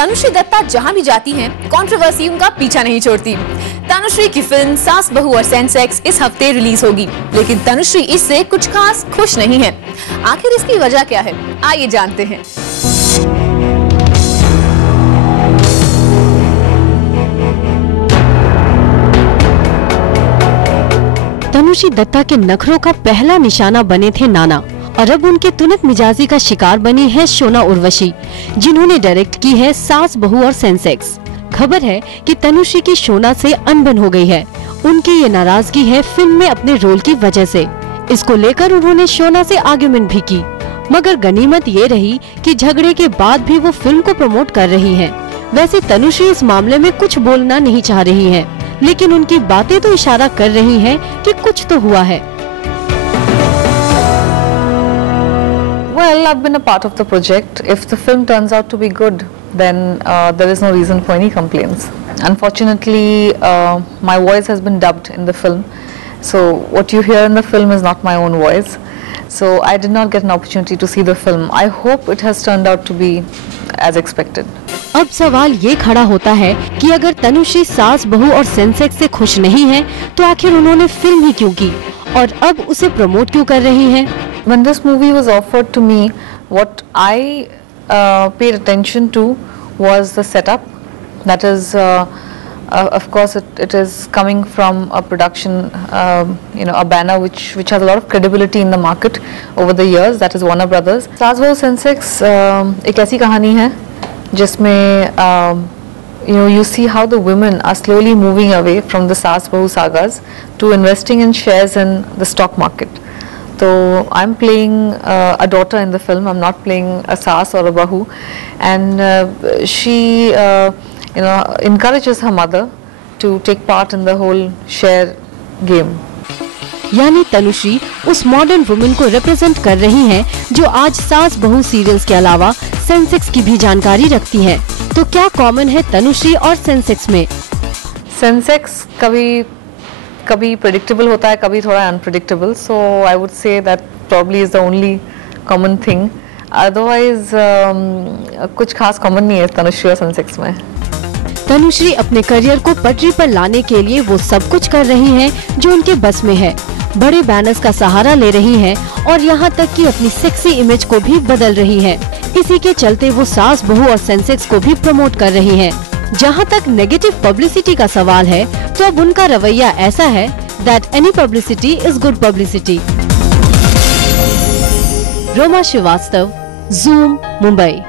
तनुश्री दत्ता जहां भी जाती हैं, कंट्रोवर्सी उनका पीछा नहीं छोड़ती। तनुश्री की फिल्म सास बहू और सेंसेक्स इस हफ्ते रिलीज होगी, लेकिन तनुश्री इससे कुछ खास खुश नहीं है। आखिर इसकी वजह क्या है, आइए जानते हैं। तनुश्री दत्ता के नखरों का पहला निशाना बने थे नाना, और अब उनके तुनक मिजाजी का शिकार बनी है शोना उर्वशी, जिन्होंने डायरेक्ट की है सास बहू और सेंसेक्स। खबर है कि तनुश्री की शोना से अनबन हो गई है। उनकी ये नाराजगी है फिल्म में अपने रोल की वजह से। इसको लेकर उन्होंने शोना से आर्ग्यूमेंट भी की, मगर गनीमत ये रही कि झगड़े के बाद भी वो फिल्म को प्रमोट कर रही हैं। वैसे तनुश्री इस मामले में कुछ बोलना नहीं चाह रही हैं, लेकिन उनकी बातें तो इशारा कर रही हैं कि कुछ तो हुआ है। Well, I've been a part of the project. If the film turns out to be good, then there is no reason for any complaints. Unfortunately, my voice has been dubbed in the film, so what you hear in the film is not my own voice. So I did not get an opportunity to see the film. I hope it has turned out to be as expected. अब सवाल ये खड़ा होता है कि अगर तनुश्री सास बहू और सेंसेक्स से खुश नहीं है, तो आखिर उन्होंने फिल्म ही क्यों की और अब उसे प्रमोट क्यों कर रही हैं? When this movie was offered to me, what I paid attention to was the setup. That is, of course, it is coming from a production, a banner which has a lot of credibility in the market over the years. That is Warner Brothers. सास बहू Sensex एक ऐसी कहानी है जिसमें you see how the women are slowly moving away from the saas bahu sagas to investing in shares in the stock market. So I'm playing a daughter in the film. I'm not playing a saas or a bahu, and she encourages her mother to take part in the whole share game. यानी तनुश्री उस modern women को represent कर रही हैं जो आज सास बहू सीरियल्स के अलावा सेंसेक्स की भी जानकारी रखती हैं। तो क्या कॉमन है तनुश्री और सेंसेक्स में? सेंसेक्स कभी प्रेडिक्टेबल होता है, कभी थोड़ा unpredictable. So I would say that probably is the only common thing. Otherwise कुछ खास कॉमन नहीं है तनुश्री और सेंसेक्स में। तनुश्री अपने करियर को पटरी पर लाने के लिए वो सब कुछ कर रही हैं जो उनके बस में है। बड़े बैनर्स का सहारा ले रही हैं और यहाँ तक कि अपनी सेक्सी इमेज को भी बदल रही हैं। इसी के चलते वो सास बहू और सेंसेक्स को भी प्रमोट कर रही हैं। जहाँ तक नेगेटिव पब्लिसिटी का सवाल है, तो अब उनका रवैया ऐसा है that any publicity is good publicity. Roma Srivastava, Zoom, Mumbai.